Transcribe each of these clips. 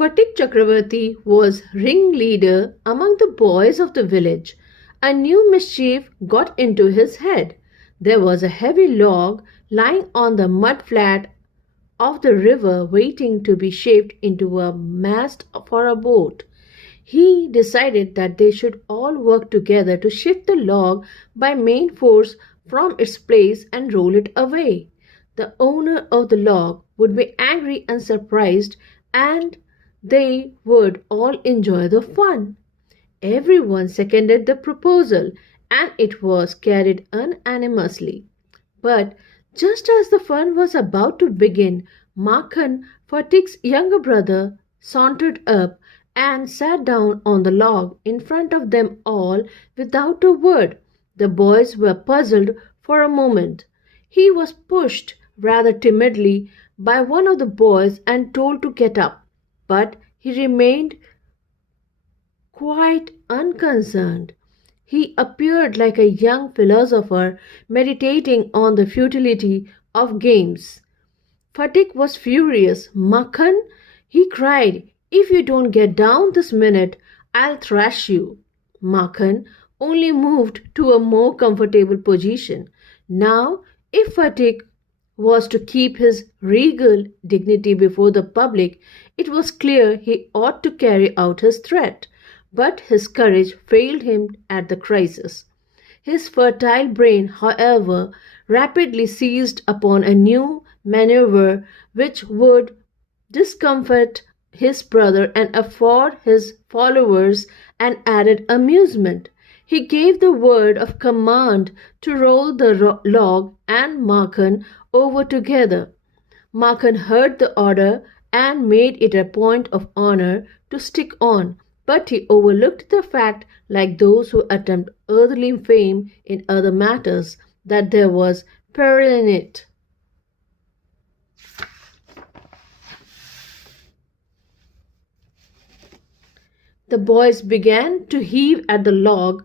Fatik Chakravarti was ringleader among the boys of the village. A new mischief got into his head. There was a heavy log lying on the mud flat of the river waiting to be shaped into a mast for a boat. He decided that they should all work together to shift the log by main force from its place and roll it away. The owner of the log would be angry and surprised, and they would all enjoy the fun. Everyone seconded the proposal, and it was carried unanimously. But just as the fun was about to begin, Makhan, Fatik's younger brother, sauntered up and sat down on the log in front of them all without a word. The boys were puzzled for a moment. He was pushed rather timidly by one of the boys and told to get up, but he remained quite unconcerned. He appeared like a young philosopher meditating on the futility of games. Fatik was furious. Makhan, he cried, if you don't get down this minute, I'll thrash you. Makhan only moved to a more comfortable position. Now, if Fatik was to keep his regal dignity before the public, it was clear he ought to carry out his threat. But his courage failed him at the crisis. His fertile brain, however, rapidly seized upon a new maneuver which would discomfort his brother and afford his followers an added amusement. He gave the word of command to roll the log and Makhan over together. Makhan heard the order and made it a point of honor to stick on, but he overlooked the fact, like those who attempt earthly fame in other matters, that there was peril in it. The boys began to heave at the log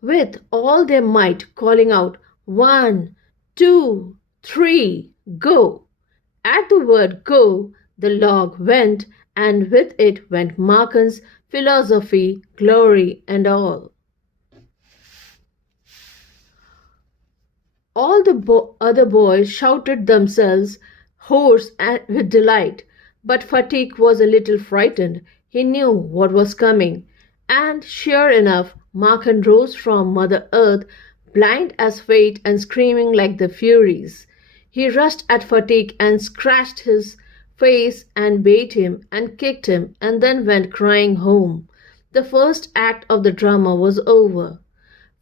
with all their might, calling out, 1, 2, 3, go! At the word go, the log went, and with it went Makhan's philosophy, glory, and all. All the other boys shouted themselves hoarse with delight, but Fatik was a little frightened. He knew what was coming, and sure enough, Makhan rose from Mother Earth, blind as fate and screaming like the Furies. He rushed at Fatik and scratched his face and bait him and kicked him and then went crying home. The first act of the drama was over.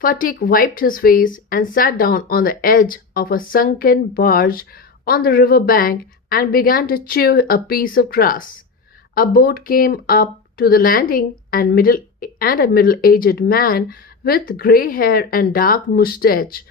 Fatik wiped his face and sat down on the edge of a sunken barge on the river bank and began to chew a piece of grass. A boat came up to the landing, and a middle-aged man with grey hair and dark moustache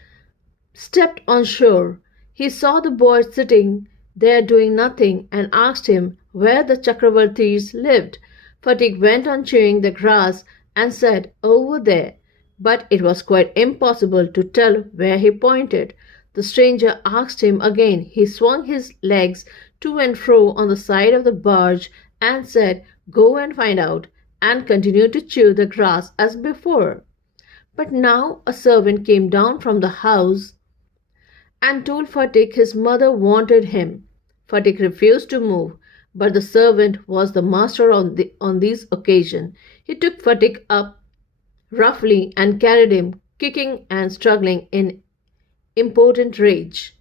stepped on shore. He saw the boy sitting there doing nothing and asked him where the Chakravartis lived. Fatik went on chewing the grass and said, over there, but it was quite impossible to tell where he pointed. The stranger asked him again. He swung his legs to and fro on the side of the barge and said, go and find out, and continued to chew the grass as before. But now a servant came down from the house and told Fatik his mother wanted him. Fatik refused to move, but the servant was the master on this occasion. He took Fatik up roughly and carried him, kicking and struggling in impotent rage.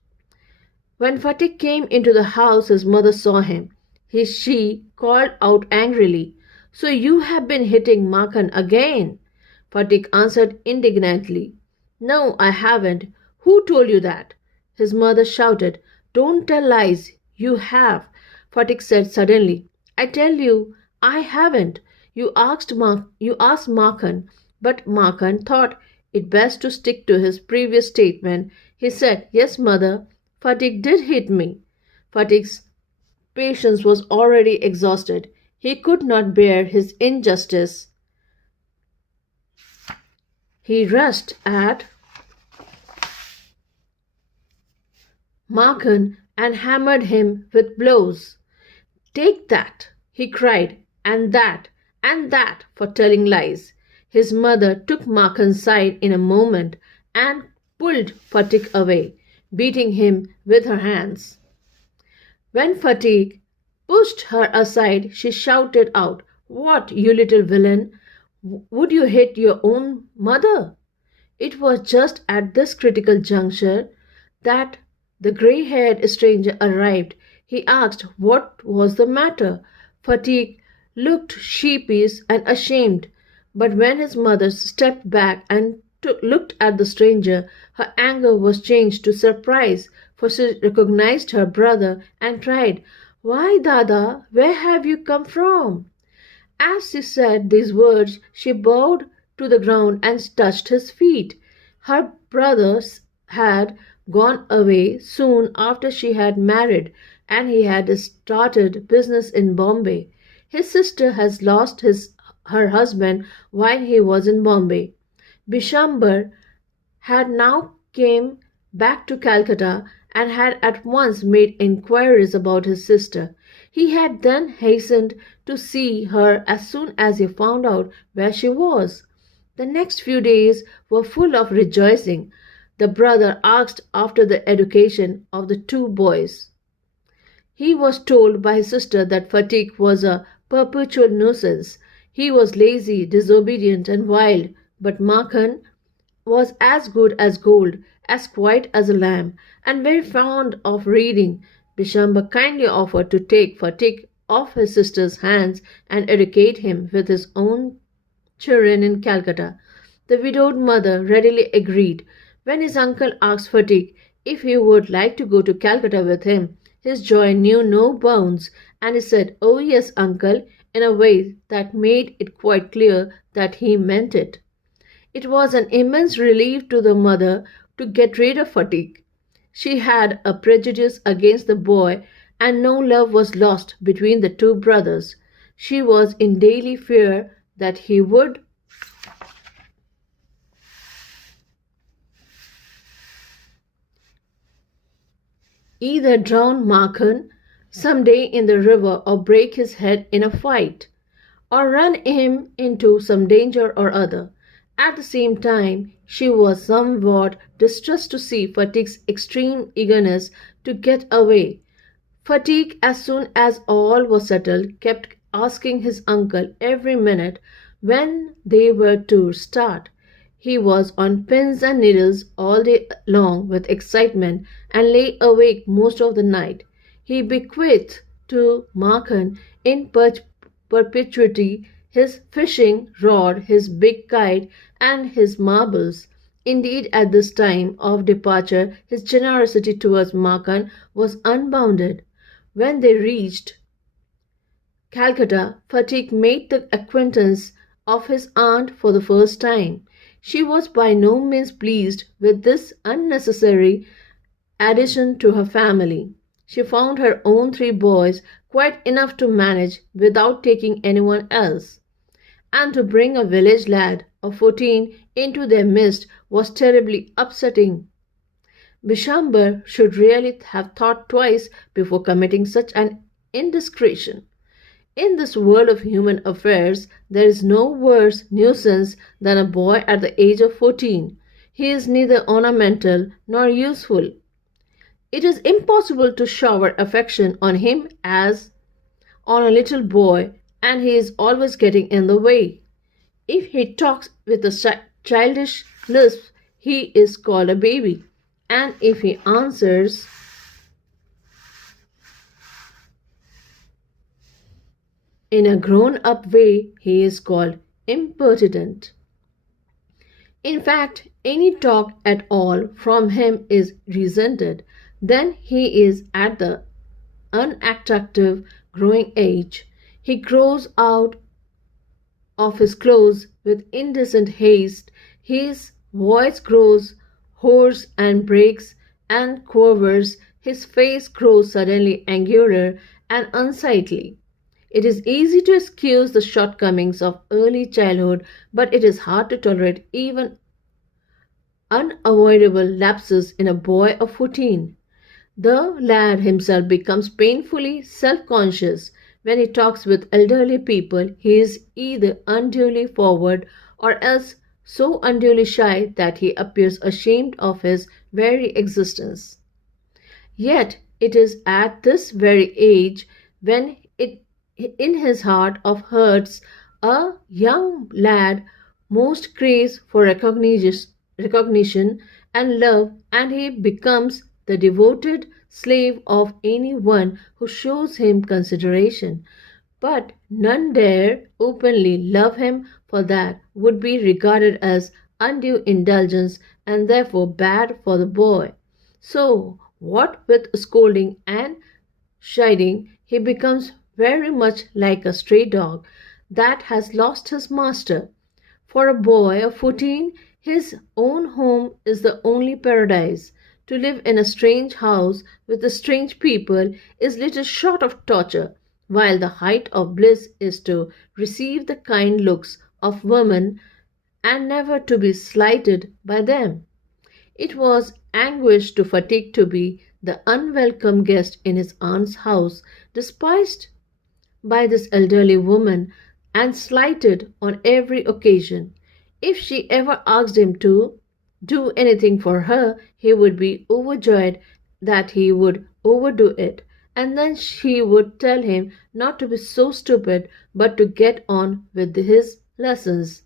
When Fatik came into the house, his mother saw him. She called out angrily, so you have been hitting Makhan again? Fatik answered indignantly, no, I haven't. Who told you that? His mother shouted, don't tell lies. You have. Fatik said suddenly, I tell you, I haven't. You asked Makhan, but Makhan thought it best to stick to his previous statement. He said, yes, mother, Fatik did hit me. Fatik's patience was already exhausted. He could not bear his injustice. He rushed at Makhan and hammered him with blows. Take that, he cried, and that for telling lies. His mother took Makhan's side in a moment and pulled Fatik away, beating him with her hands. When Fatik pushed her aside, she shouted out, "What, you little villain! Would you hit your own mother?" It was just at this critical juncture that the grey haired stranger arrived. He asked what was the matter. Fatik looked sheepish and ashamed, but when his mother stepped back and looked at the stranger, her anger was changed to surprise, for she recognized her brother and cried, "Why, Dada, where have you come from?" As she said these words, she bowed to the ground and touched his feet. Her brothers had gone away soon after she had married, and he had started business in Bombay. His sister has lost her husband while he was in Bombay. Bishambar had now came back to Calcutta and had at once made inquiries about his sister. He had then hastened to see her as soon as he found out where she was. The next few days were full of rejoicing. The brother asked after the education of the two boys. He was told by his sister that Fatik was a perpetual nuisance. He was lazy, disobedient, and wild, but Makhan was as good as gold, as quiet as a lamb, and very fond of reading. Bishamber kindly offered to take Fatik off his sister's hands and educate him with his own children in Calcutta. The widowed mother readily agreed. When his uncle asked Fatik if he would like to go to Calcutta with him, his joy knew no bounds, and he said, "Oh yes, uncle," in a way that made it quite clear that he meant it. It was an immense relief to the mother to get rid of Fatik. She had a prejudice against the boy, and no love was lost between the two brothers. She was in daily fear that he would either drown Makhan some day in the river or break his head in a fight, or run him into some danger or other. At the same time, she was somewhat distressed to see Fatik's extreme eagerness to get away. Fatik, as soon as all was settled, kept asking his uncle every minute when they were to start. He was on pins and needles all day long with excitement and lay awake most of the night. He bequeathed to Makhan in perpetuity his fishing rod, his big kite, and his marbles. Indeed, at this time of departure, his generosity towards Makhan was unbounded. When they reached Calcutta, Fatik made the acquaintance of his aunt for the first time. She was by no means pleased with this unnecessary addition to her family. She found her own three boys quite enough to manage without taking anyone else, and to bring a village lad of 14 into their midst was terribly upsetting. Bishamber should really have thought twice before committing such an indiscretion. In this world of human affairs, there is no worse nuisance than a boy at the age of 14. He is neither ornamental nor useful. It is impossible to shower affection on him as on a little boy, and he is always getting in the way. If he talks with a childish lisp, he is called a baby, and if he answers in a grown-up way, he is called impertinent. In fact, any talk at all from him is resented. Then he is at the unattractive growing age. He grows out of his clothes with indecent haste. His voice grows hoarse and breaks and quavers. His face grows suddenly angular and unsightly. It is easy to excuse the shortcomings of early childhood, but it is hard to tolerate even unavoidable lapses in a boy of 14. The lad himself becomes painfully self-conscious When he talks with elderly people, he is either unduly forward or else so unduly shy that he appears ashamed of his very existence. Yet it is at this very age when it in his heart of hearts a young lad most craves for recognition and love, and he becomes the devoted slave of any one who shows him consideration. But none dare openly love him, for that would be regarded as undue indulgence and therefore bad for the boy. So, what with scolding and chiding, he becomes very much like a stray dog that has lost his master. For a boy of 14, his own home is the only paradise. To live in a strange house with a strange people is little short of torture, while the height of bliss is to receive the kind looks of women and never to be slighted by them. It was anguish to Fatigue to be the unwelcome guest in his aunt's house, despised by this elderly woman and slighted on every occasion. If she ever asked him to do anything for her, he would be overjoyed that he would overdo it, and then she would tell him not to be so stupid but to get on with his lessons.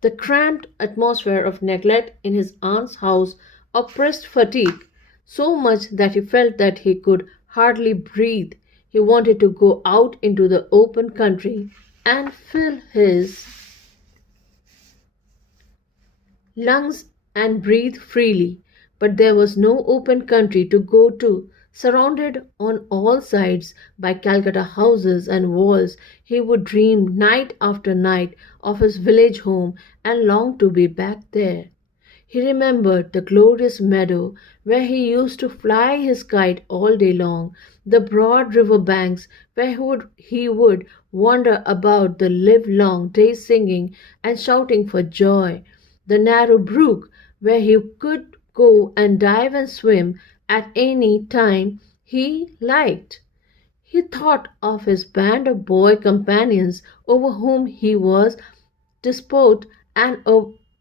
The cramped atmosphere of neglect in his aunt's house oppressed Fatigue so much that he felt that he could hardly breathe. He wanted to go out into the open country and fill his lungs and breathe freely. But there was no open country to go to. Surrounded on all sides by Calcutta houses and walls, he would dream night after night of his village home and long to be back there. He remembered the glorious meadow where he used to fly his kite all day long, the broad river banks where he would wander about the livelong day singing and shouting for joy, the narrow brook where he could go and dive and swim at any time he liked. He thought of his band of boy companions over whom he was despot, and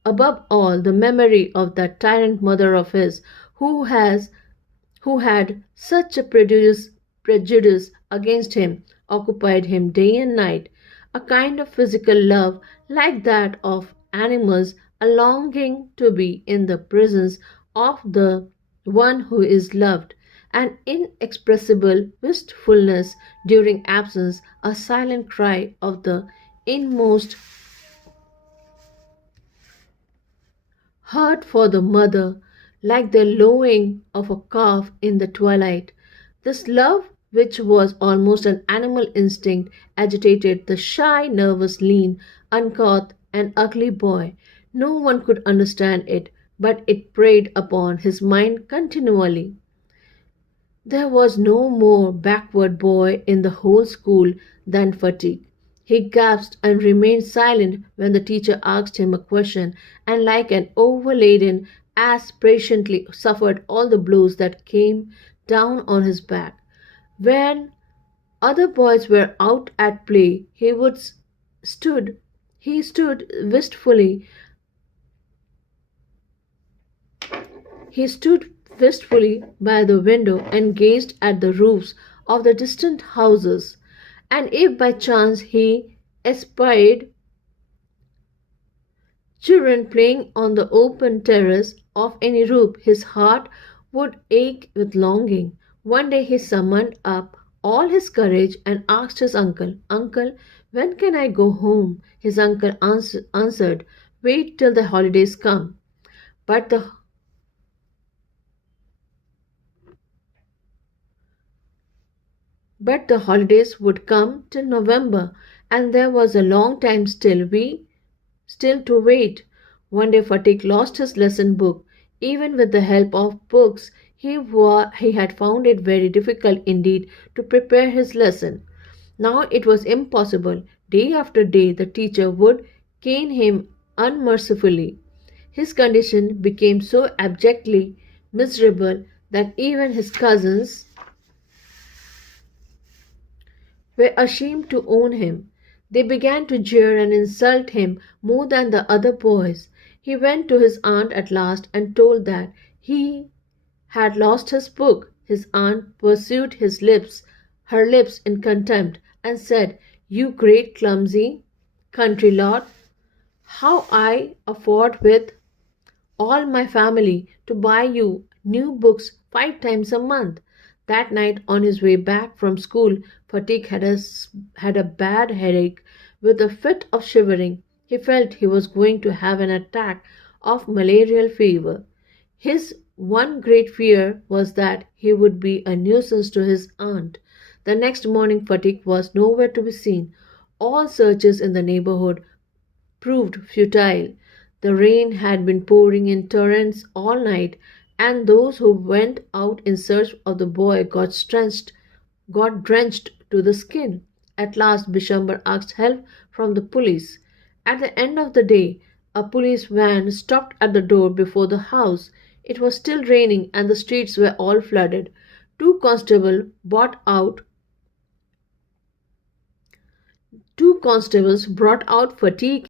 above all the memory of that tyrant mother of his who had such a prejudice against him occupied him day and night. A kind of physical love like that of animals, a longing to be in the presence of the one who is loved, an inexpressible wistfulness during absence, a silent cry of the inmost heart for the mother, like the lowing of a calf in the twilight. This love, which was almost an animal instinct, agitated the shy, nervous, lean, uncouth, and ugly boy. No one could understand it, but it preyed upon his mind continually. There was no more backward boy in the whole school than Fatigue. He gasped and remained silent when the teacher asked him a question, and like an overladen ass patiently suffered all the blows that came down on his back. When other boys were out at play, stood he stood wistfully He stood wistfully by the window and gazed at the roofs of the distant houses, and if by chance he espied children playing on the open terrace of any roof, his heart would ache with longing. One day he summoned up all his courage and asked his uncle, "Uncle, when can I go home?" His uncle answered, "Wait till the holidays come." But the But the holidays would come till November, and there was a long time still to wait. One day Fatigue lost his lesson book. Even with the help of books, he had found it very difficult indeed to prepare his lesson. Now it was impossible. Day after day the teacher would cane him unmercifully. His condition became so abjectly miserable that even his cousins were ashamed to own him. They began to jeer and insult him more than the other boys. He went to his aunt at last and told that he had lost his book. His aunt pursued her lips in contempt, and said, "You great clumsy country lord, how I afford with all my family to buy you new books 5 times a month." That night, on his way back from school, Fatigue had a bad headache with a fit of shivering. He felt he was going to have an attack of malarial fever. His one great fear was that he would be a nuisance to his aunt. The next morning, Fatigue was nowhere to be seen. All searches in the neighborhood proved futile. The rain had been pouring in torrents all night, and those who went out in search of the boy got drenched to the skin. At last, Bishamber asked help from the police. At the end of the day, a police van stopped at the door before the house. It was still raining, and the streets were all flooded. Two constables brought out Two constables brought out Fatigue